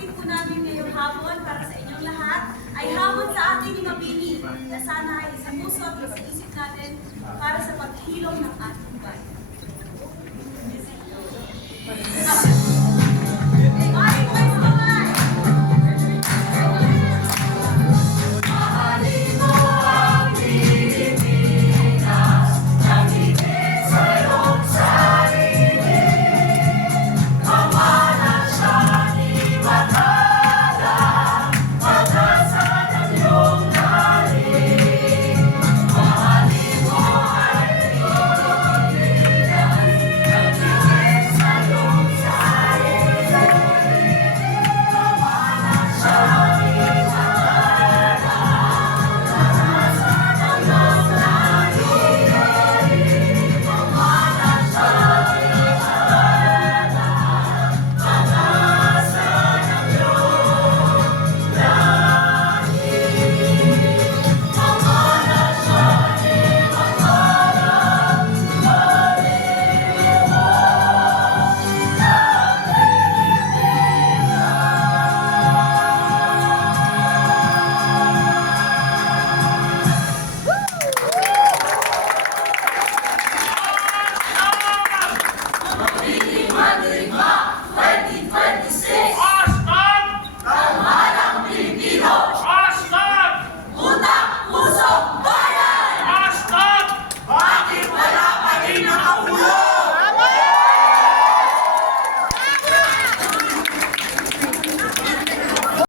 ititig po namin ngayong hapon para sa inyong lahat ay hamon sa ating ni Mabini na sana ay sa puso at sa isip natin para sa paghilom ng ating bayan.